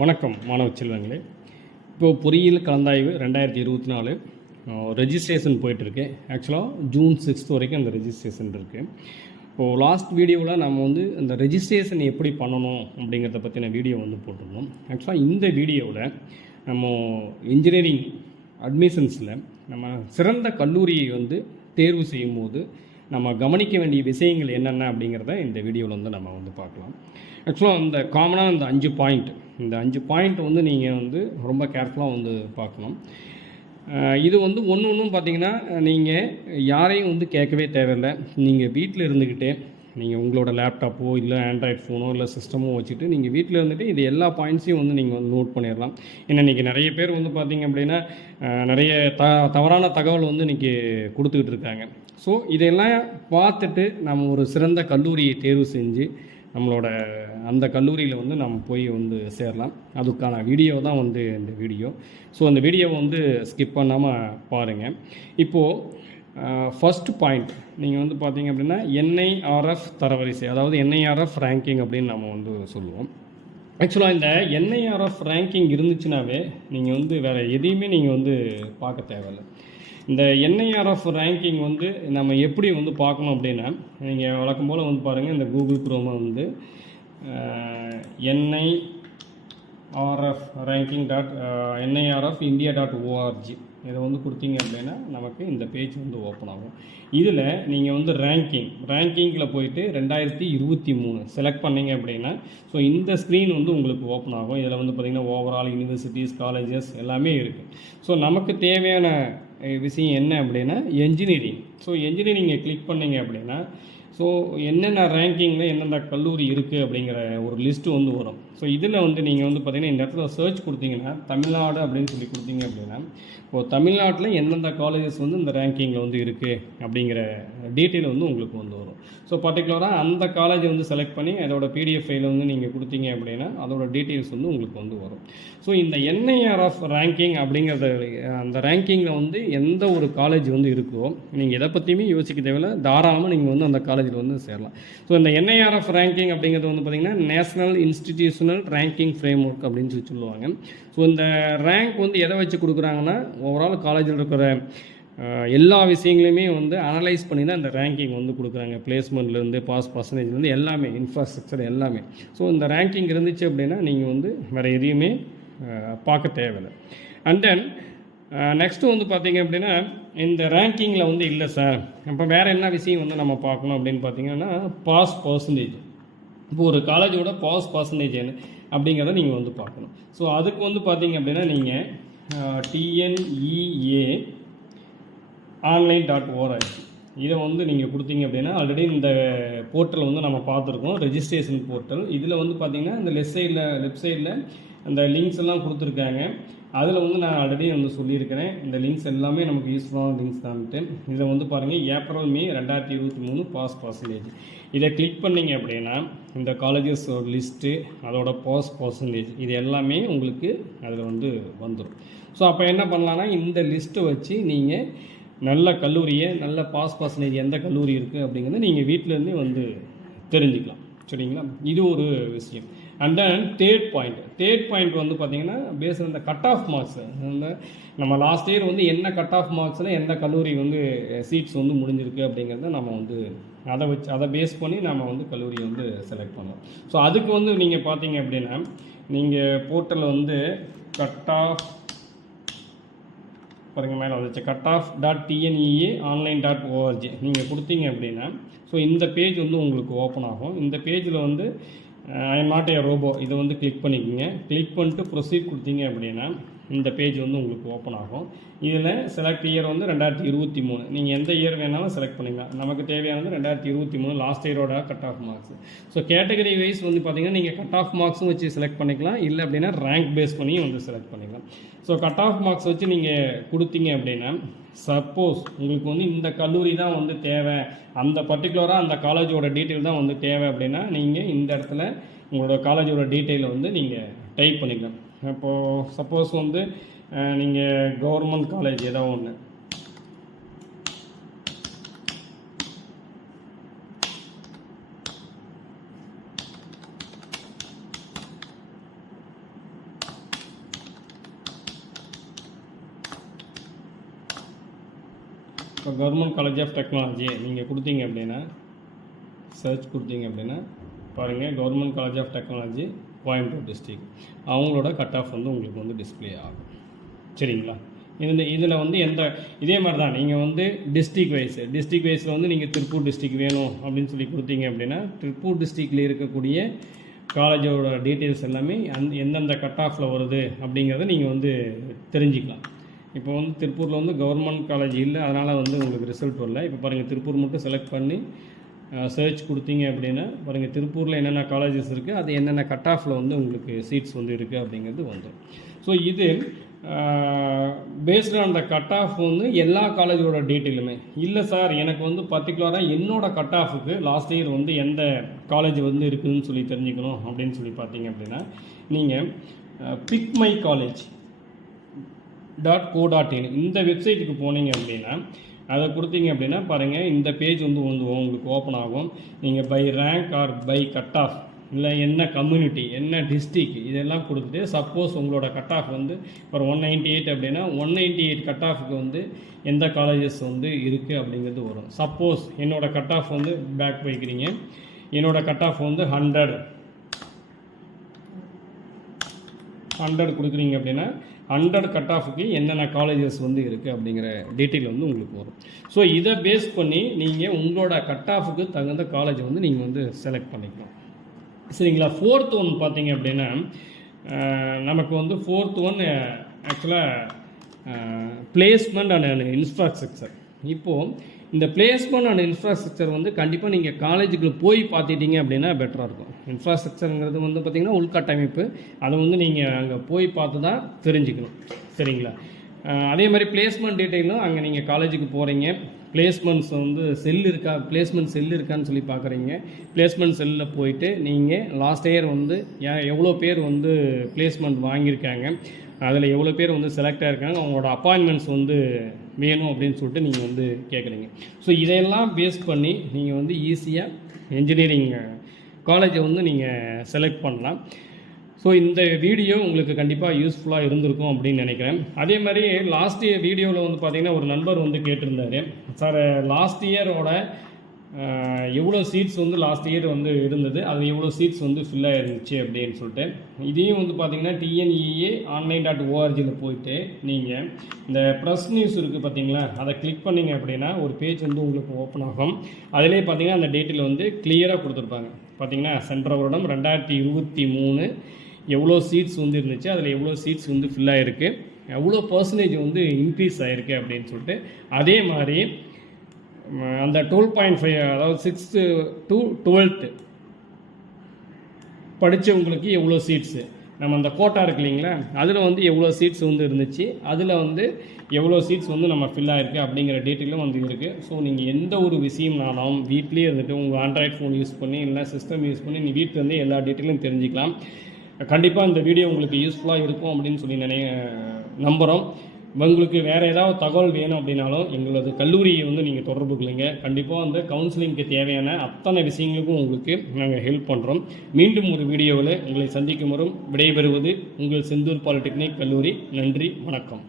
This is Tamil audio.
வணக்கம் மாணவ செல்வங்களே. இப்போது பொறியியல் கலந்தாய்வு ரெண்டாயிரத்தி இருபத்தி நாலு ரெஜிஸ்ட்ரேஷன் போயிட்டுருக்கு. ஆக்சுவலாக ஜூன் சிக்ஸ்த் வரைக்கும் அந்த ரெஜிஸ்ட்ரேஷன் இருக்குது இப்போது லாஸ்ட் வீடியோவில் நம்ம வந்து அந்த ரெஜிஸ்ட்ரேஷன் எப்படி பண்ணணும் அப்படிங்கிறத பற்றின வீடியோ வந்து போட்டிருந்தோம். ஆக்சுவலாக இந்த வீடியோவில் நம்ம இன்ஜினியரிங் அட்மிஷன்ஸில் நம்ம சிறந்த கல்லூரியை வந்து தேர்வு செய்யும் போது நம்ம கவனிக்க வேண்டிய விஷயங்கள் என்னென்ன அப்படிங்கிறத இந்த வீடியோவில் வந்து நம்ம வந்து பார்க்கலாம். ஆக்சுவலாக இந்த காமனாக இந்த அஞ்சு பாயிண்ட் இந்த அஞ்சு பாயிண்ட் வந்து நீங்கள் வந்து ரொம்ப கேர்ஃபுல்லாக வந்து பார்க்கணும். இது வந்து ஒன்று ஒன்றும் பார்த்தீங்கன்னா நீங்கள் யாரையும் வந்து கேட்கவே தேவையில்லை. நீங்கள் வீட்டில் இருந்துக்கிட்டே நீங்கள் உங்களோட லேப்டாப்போ இல்லை ஆண்ட்ராய்ட் ஃபோனோ இல்லை சிஸ்டமோ வச்சுட்டு நீங்கள் வீட்டில் இருந்துட்டு இது எல்லா பாயிண்ட்ஸையும் வந்து நீங்கள் வந்து நோட் பண்ணிடலாம். ஏன்னா இன்றைக்கி நிறைய பேர் வந்து பார்த்திங்க அப்படின்னா நிறைய த தவறான தகவல் வந்து இன்றைக்கி கொடுத்துக்கிட்டு இருக்காங்க. ஸோ இதெல்லாம் பார்த்துட்டு நம்ம ஒரு சிறந்த கல்லூரியை தேர்வு செஞ்சு நம்மளோட அந்த கல்லூரியில் வந்து நம்ம போய் வந்து சேரலாம். அதுக்கான வீடியோ தான் வந்து இந்த வீடியோ ஸோ அந்த வீடியோவை வந்து ஸ்கிப் பண்ணாமல் பாருங்கள் இப்போது ஃபஸ்ட் பாயிண்ட் நீங்கள் வந்து பார்த்தீங்க அப்படின்னா என்ஐஆர்எஃப் தரவரிசை அதாவது என்ஐஆர்எஃப் ரேங்கிங் அப்படின்னு நம்ம வந்து சொல்லுவோம். ஆக்சுவலாக இந்த என்ஐஆர்எஃப் ரேங்கிங் இருந்துச்சுனாவே நீங்கள் வந்து வேறு எதையுமே நீங்கள் வந்து பார்க்க தேவையில்லை. இந்த என்ஐஆர்எஃப் ரேங்கிங் வந்து நம்ம எப்படி வந்து பார்க்கணும் அப்படின்னா நீங்கள் வழக்கம் போல் வந்து பாருங்கள் இந்த கூகுள் குரோமை வந்து NI RF ranking dot NIRF India dot ORG இதை வந்து கொடுத்தீங்க அப்படின்னா நமக்கு இந்த பேஜ் வந்து ஓப்பன் ஆகும். இதில் நீங்கள் வந்து ரேங்கிங் ரேங்கிங்கில் போயிட்டு ரெண்டாயிரத்தி இருபத்தி மூணு செலக்ட் பண்ணிங்க அப்படின்னா ஸோ இந்த ஸ்க்ரீன் வந்து உங்களுக்கு ஓப்பன் ஆகும். இதில் வந்து பார்த்திங்கன்னா ஓவரால் யூனிவர்சிட்டிஸ் காலேஜஸ் எல்லாமே இருக்குது ஸோ நமக்கு தேவையான விஷயம் என்ன அப்படின்னா என்ஜினியரிங் ஸோ என்ஜினியரிங்கை கிளிக் பண்ணிங்க அப்படின்னா ஸோ என்னென்ன ரேங்கிங்கில் என்னென்ன கல்லூரி இருக்குது அப்படிங்கிற ஒரு லிஸ்ட்டு வந்து வரும். ஸோ இதில் வந்து நீங்கள் வந்து பார்த்தீங்கன்னா இந்த இடத்துல சர்ச் கொடுத்தீங்கன்னா தமிழ்நாடு அப்படின்னு சொல்லி கொடுத்தீங்க அப்படின்னா இப்போ தமிழ்நாட்டில் எந்தெந்த காலேஜஸ் வந்து இந்த ரேங்கிங்கில் வந்து இருக்குது அப்படிங்கிற டீட்டெயில் வந்து உங்களுக்கு வந்து வரும். ஸோ பர்டிகுலராக அந்த காலேஜை வந்து செலக்ட் பண்ணி அதோட பிடிஎஃப் ஃபைல வந்து நீங்கள் கொடுத்தீங்க அப்படின்னா அதோட டீட்டெயில்ஸ் வந்து உங்களுக்கு வந்து வரும். ஸோ இந்த என்ஐஆர் ஆஃப் ரேங்கிங் அப்படிங்கிறத அந்த ரேங்கிங்கில் வந்து எந்த ஒரு காலேஜ் வந்து இருக்கோ நீங்கள் எதை பற்றியுமே யோசிக்க தேவையில்ல. தாராளமாக நீங்கள் வந்து அந்த காலேஜ் காலேஜில் வந்து சேரலாம். ஸோ இந்த என்ஐஆர்எஃப் ரேங்கிங் அப்படிங்கிறது வந்து பார்த்திங்கன்னா national institutional ranking framework அப்படின்னு சொல்லி சொல்லுவாங்க. ஸோ இந்த ரேங்க் வந்து எதை வச்சு கொடுக்குறாங்கன்னா ஓவரால் காலேஜில் இருக்கிற எல்லா விஷயங்களையுமே வந்து அனலைஸ் பண்ணி தான் இந்த ரேங்கிங் வந்து கொடுக்குறாங்க. பிளேஸ்மெண்ட்லேருந்து பாஸ் பர்சன்டேஜ்லேருந்து எல்லாமே இன்ஃப்ராஸ்ட்ரக்சர் எல்லாமே. ஸோ இந்த ரேங்கிங் இருந்துச்சு அப்படின்னா நீங்கள் வந்து வேறு எதையுமே பார்க்க தேவையில்லை. அண்ட் தென் நெக்ஸ்ட்டு வந்து பார்த்தீங்க அப்படின்னா இந்த ரேங்கிங்கில் வந்து இல்லை சார் இப்போ வேறு என்ன விஷயம் வந்து நம்ம பார்க்கணும் அப்படின்னு பார்த்தீங்கன்னா பாஸ் பர்சன்டேஜ் இப்போ ஒரு காலேஜோட பாஸ் பர்சன்டேஜ் என்ன அப்படிங்கிறத நீங்கள் வந்து பார்க்கணும். ஸோ அதுக்கு வந்து பார்த்தீங்க அப்படின்னா நீங்கள் டிஎன்இஏ ஆன்லைன் டாட் ஓஆர்ஜி இதை வந்து நீங்கள் கொடுத்தீங்க அப்படின்னா ஆல்ரெடி இந்த போர்ட்டல் வந்து நம்ம பார்த்துருக்கோம் ரெஜிஸ்ட்ரேஷன் போர்ட்டல் இதில் வந்து பார்த்தீங்கன்னா இந்த லெஃப்ட் சைடில் லெஃப்ட் சைடில் அந்த லிங்க்ஸ் எல்லாம் கொடுத்துருக்காங்க. அதில் வந்து நான் ஆல்ரெடி வந்து சொல்லியிருக்கிறேன். இந்த லிங்க்ஸ் எல்லாமே நமக்கு யூஸ்ஃபுல்லான லிங்க்ஸ் தான்ட்டு இதை வந்து பாருங்கள் ஏப்ரல் மே ரெண்டாயிரத்தி இருபத்தி மூணு பாஸ் பர்சன்டேஜ் இதை கிளிக் பண்ணீங்க அப்படின்னா இந்த காலேஜஸ் லிஸ்ட்டு அதோட பாஸ் பர்சன்டேஜ் இது எல்லாமே உங்களுக்கு அதில் வந்து வந்துடும் ஸோ அப்போ என்ன பண்ணலான்னா இந்த லிஸ்ட்டை வச்சு நீங்கள் நல்ல கல்லூரியை நல்ல பாஸ் பர்சன்டேஜ் எந்த கல்லூரி இருக்குது அப்படிங்கிறத நீங்கள் வீட்டிலேருந்தே வந்து தெரிஞ்சுக்கலாம். சரிங்களா? இது ஒரு விஷயம். And then third point third point வந்து பார்த்தீங்கன்னா பேஸ் இந்த கட் ஆஃப் மார்க்ஸ் வந்து நம்ம லாஸ்ட் இயர் வந்து என்ன கட் ஆஃப் மார்க்ஸில் எந்த கல்லூரி வந்து eh, சீட்ஸ் வந்து முடிஞ்சிருக்கு அப்படிங்கிறத நம்ம வந்து அதை வச்சு அதை பேஸ் பண்ணி நம்ம வந்து கல்லூரியை வந்து செலக்ட் பண்ணோம். ஸோ அதுக்கு வந்து நீங்கள் பார்த்தீங்க அப்படின்னா நீங்கள் போர்ட்டலில் வந்து கட் ஆஃப் பாருங்க மேலே வந்துச்சு. Cut off dot TNEA online dot ORG நீங்கள் கொடுத்தீங்க அப்படின்னா ஸோ இந்த பேஜ் வந்து உங்களுக்கு ஓப்பன் ஆகும். இந்த பேஜில் வந்து ஐ நாட் ஏ ரோபோ இதை வந்து கிளிக் பண்ணிக்கோங்க. கிளிக் பண்ணிட்டு ப்ரொசீட் கொடுத்தீங்க அப்படின்னா இந்த பேஜ் வந்து உங்களுக்கு ஓப்பன் ஆகும். இதில் செலக்ட் இயர் வந்து ரெண்டாயிரத்தி இருபத்தி மூணு. நீங்கள் எந்த இயர் வேணாலும் செலக்ட் பண்ணிக்கலாம். நமக்கு தேவையானது ரெண்டாயிரத்தி இருபத்தி மூணு last இயரோட cut off marks so category wise வந்து பார்த்தீங்கன்னா நீங்கள் கட் ஆஃப் மார்க்ஸும் வச்சு செலக்ட் பண்ணிக்கலாம். இல்லை அப்படின்னா ரேங்க் பேஸ் பண்ணியும் வந்து செலக்ட் பண்ணிக்கலாம். ஸோ கட் ஆஃப் மார்க்ஸ் வச்சு நீங்கள் கொடுத்தீங்க அப்படின்னா சப்போஸ் உங்களுக்கு வந்து இந்த கல்லூரி தான் வந்து தேவை. அந்த பர்டிகுலராக அந்த காலேஜோட டீட்டெயில் தான் வந்து தேவை அப்படின்னா நீங்கள் இந்த இடத்துல உங்களோட காலேஜோட டீட்டெயிலை வந்து நீங்கள் டைப் பண்ணிக்கலாம். இப்போது சப்போஸ் வந்து நீங்கள் கவர்மெண்ட் காலேஜ் ஏதோ ஒன்று இப்போ கவர்மெண்ட் காலேஜ் ஆஃப் டெக்னாலஜி நீங்கள் கொடுத்தீங்க அப்படின்னா சர்ச் கொடுத்தீங்க அப்படின்னா பாருங்கள் government college of technology Coimbatore district அவங்களோட கட் ஆஃப் வந்து உங்களுக்கு வந்து டிஸ்ப்ளே ஆகும். சரிங்களா? இதில் இதில் வந்து எந்த இதே மாதிரி தான் நீங்கள் வந்து டிஸ்ட்ரிக் வைஸ் டிஸ்ட்ரிக் வைஸில் வந்து நீங்கள் திருப்பூர் டிஸ்ட்ரிக் வேணும் அப்படின்னு சொல்லி கொடுத்தீங்க அப்படின்னா திருப்பூர் டிஸ்ட்ரிக்டில் இருக்கக்கூடிய காலேஜோட டீட்டெயில்ஸ் எல்லாமே அந் எந்தெந்த கட் ஆஃபில் வருது அப்படிங்கிறத நீங்கள் வந்து தெரிஞ்சுக்கலாம். இப்போ வந்து திருப்பூரில் வந்து கவர்மெண்ட் காலேஜ் இல்லை அதனால் வந்து உங்களுக்கு ரிசல்ட் வரல. இப்போ பாருங்கள் திருப்பூர் மட்டும் செலக்ட் பண்ணி சர்ச் கொடுத்தீங்க அப்படின்னா பாருங்கள் திருப்பூரில் என்னென்ன காலேஜஸ் இருக்குது அது என்னென்ன கட் ஆஃபில் வந்து உங்களுக்கு சீட்ஸ் வந்து இருக்குது அப்படிங்கிறது வந்துடும். ஸோ இது based on the cut off வந்து எல்லா காலேஜோட டீட்டெயிலுமே இல்லை சார் எனக்கு வந்து பர்டிகுலராக என்னோடய கட் ஆஃபுக்கு லாஸ்ட் இயர் வந்து எந்த காலேஜ் வந்து இருக்குதுன்னு சொல்லி தெரிஞ்சுக்கணும் அப்படின்னு சொல்லி பார்த்தீங்க அப்படின்னா நீங்கள் pick my college dot co dot in இந்த வெப்சைட்டுக்கு போனீங்க அப்படின்னா அதை கொடுத்தீங்க அப்படின்னா பாருங்கள் இந்த பேஜ் வந்து வந்து உங்களுக்கு ஓப்பன் ஆகும். நீங்கள் by rank or by cut off இல்லை என்ன கம்யூனிட்டி என்ன டிஸ்ட்ரிக் இதெல்லாம் கொடுத்துட்டு சப்போஸ் உங்களோட கட் ஆஃப் வந்து ஒரு ஒன் நைன்ட்டி எயிட் அப்படின்னா ஒன் நைன்ட்டி எயிட் கட் ஆஃப்க்கு வந்து எந்த காலேஜஸ் வந்து இருக்குது அப்படிங்கிறது வரும். சப்போஸ் என்னோடய கட் ஆஃப் வந்து பேக் போய்க்கிறீங்க என்னோட கட் ஆஃப் வந்து ஹண்ட்ரட் ஹண்ட்ரட் கொடுக்குறீங்க அப்படின்னா ஹண்ட்ரட் கட் ஆஃபுக்கு என்னென்ன காலேஜஸ் வந்து இருக்குது அப்படிங்கிற டீட்டெயில் வந்து உங்களுக்கு வரும். ஸோ இதை பேஸ் பண்ணி நீங்கள் உங்களோட கட் ஆஃபுக்கு தகுந்த காலேஜ் வந்து நீங்கள் வந்து செலக்ட் பண்ணிக்கலாம். சரிங்களா? ஃபோர்த் ஒன் பார்த்தீங்க அப்படின்னா நமக்கு வந்து ஃபோர்த் ஒன் ஆக்சுவலாக பிளேஸ்மெண்ட் அண்ட் இன்ஃப்ராஸ்ட்ரக்சர் இப்போது இந்த பிளேஸ்மெண்ட் அண்ட் இன்ஃப்ராஸ்ட்ரக்சர் வந்து கண்டிப்பாக நீங்கள் காலேஜுக்குள்ளே போய் பார்த்துட்டீங்க அப்படின்னா பெட்டராக இருக்கும். இன்ஃப்ராஸ்ட்ரக்சருங்கிறது வந்து பார்த்திங்கன்னா உள்கட்டமைப்பு. அதை வந்து நீங்கள் அங்கே போய் பார்த்து தான் தெரிஞ்சுக்கணும். சரிங்களா? அதே மாதிரி பிளேஸ்மெண்ட் டீட்டெயிலும் அங்கே நீங்கள் காலேஜுக்கு போகிறீங்க பிளேஸ்மெண்ட்ஸ் வந்து செல் இருக்கா பிளேஸ்மெண்ட் செல் இருக்கான்னு சொல்லி பார்க்குறீங்க. பிளேஸ்மெண்ட் செல்லில் போயிட்டு நீங்கள் லாஸ்ட் இயர் வந்து எவ்வளோ பேர் வந்து பிளேஸ்மெண்ட் வாங்கியிருக்காங்க. அதில் எவ்வளோ பேர் வந்து செலக்ட் ஆகிருக்காங்க அவங்களோட அப்பாயின்மெண்ட்ஸ் வந்து வேணும் அப்படின்னு சொல்லிட்டு நீங்கள் வந்து கேட்குறீங்க ஸோ இதையெல்லாம் பேஸ் பண்ணி நீங்கள் வந்து ஈஸியாக இன்ஜினியரிங் காலேஜை வந்து நீங்கள் செலக்ட் பண்ணலாம். ஸோ இந்த வீடியோ உங்களுக்கு கண்டிப்பாக யூஸ்ஃபுல்லாக இருந்திருக்கும் அப்படின்னு நினைக்கிறேன். அதே மாதிரி லாஸ்ட் இயர் வீடியோவில் வந்து பார்த்திங்கன்னா ஒரு நண்பர் வந்து கேட்டிருந்தாரு. சார் லாஸ்ட் இயரோட எவ்வளோ சீட்ஸ் வந்து லாஸ்ட் இயர் வந்து இருந்தது? அது எவ்வளோ சீட்ஸ் வந்து ஃபில்லாக இருந்துச்சு அப்படின்னு சொல்லிட்டு. இதையும் வந்து பார்த்தீங்கன்னா டிஎன்இஏ ஆன்லைன் டாட் ஓஆர்ஜியில் போயிட்டு நீங்கள் இந்த ப்ரெஸ் நியூஸ் இருக்குது பார்த்தீங்களா அதை கிளிக் பண்ணீங்க அப்படின்னா ஒரு பேஜ் வந்து உங்களுக்கு ஓப்பன் ஆகும். அதிலே பார்த்தீங்கன்னா அந்த டேட்டில் வந்து கிளியராக கொடுத்துருப்பாங்க. பார்த்தீங்கன்னா சென்ற வருடம் ரெண்டாயிரத்தி இருபத்தி மூணு எவ்வளோ சீட்ஸ் வந்து இருந்துச்சு? அதில் எவ்வளோ சீட்ஸ் வந்து ஃபில்லாக ஆகிருக்கு எவ்வளோ பர்சன்டேஜ் வந்து இன்க்ரீஸ் ஆகிருக்கு அப்படின்னு சொல்லிட்டு அதே மாதிரி அந்த டுவெல் பாயிண்ட் ஃபைவ் அதாவது சிக்ஸ்த்து டு டுவெல்த்து படித்தவங்களுக்கு எவ்வளோ சீட்ஸு நம்ம அந்த கோட்டா இருக்கு இல்லைங்களா? அதில் வந்து எவ்வளோ சீட்ஸ் வந்து இருந்துச்சு? அதில் வந்து எவ்வளோ சீட்ஸ் வந்து நம்ம ஃபில் ஆகிருக்கு அப்படிங்கிற டீட்டெயிலும் வந்து இருக்குது ஸோ நீங்கள் எந்த ஒரு விஷயம்னாலும் வீட்லேயே இருந்துட்டு உங்கள் ஆண்ட்ராய்ட் ஃபோன் யூஸ் பண்ணி இல்லை சிஸ்டம் யூஸ் பண்ணி நீ வீட்டிலேருந்து எல்லா டீட்டெயிலும் தெரிஞ்சுக்கலாம். கண்டிப்பாக இந்த வீடியோ உங்களுக்கு யூஸ்ஃபுல்லாக இருக்கும் அப்படின்னு சொல்லி நினை நம்புகிறோம் உங்களுக்கு வேறு ஏதாவது தகவல் வேணும் அப்படின்னாலும் எங்களது கல்லூரியை வந்து நீங்கள் தொடர்பு கொள்ளுங்க. கண்டிப்பாக வந்து கவுன்சிலிங்க்கு தேவையான அத்தனை விஷயங்களுக்கும் உங்களுக்கு நாங்கள் ஹெல்ப் பண்ணுறோம் மீண்டும் ஒரு வீடியோவில் உங்களை சந்திக்கும் வரும். விடைபெறுவது உங்கள் செந்தூர் பாலிடெக்னிக் கல்லூரி. நன்றி வணக்கம்.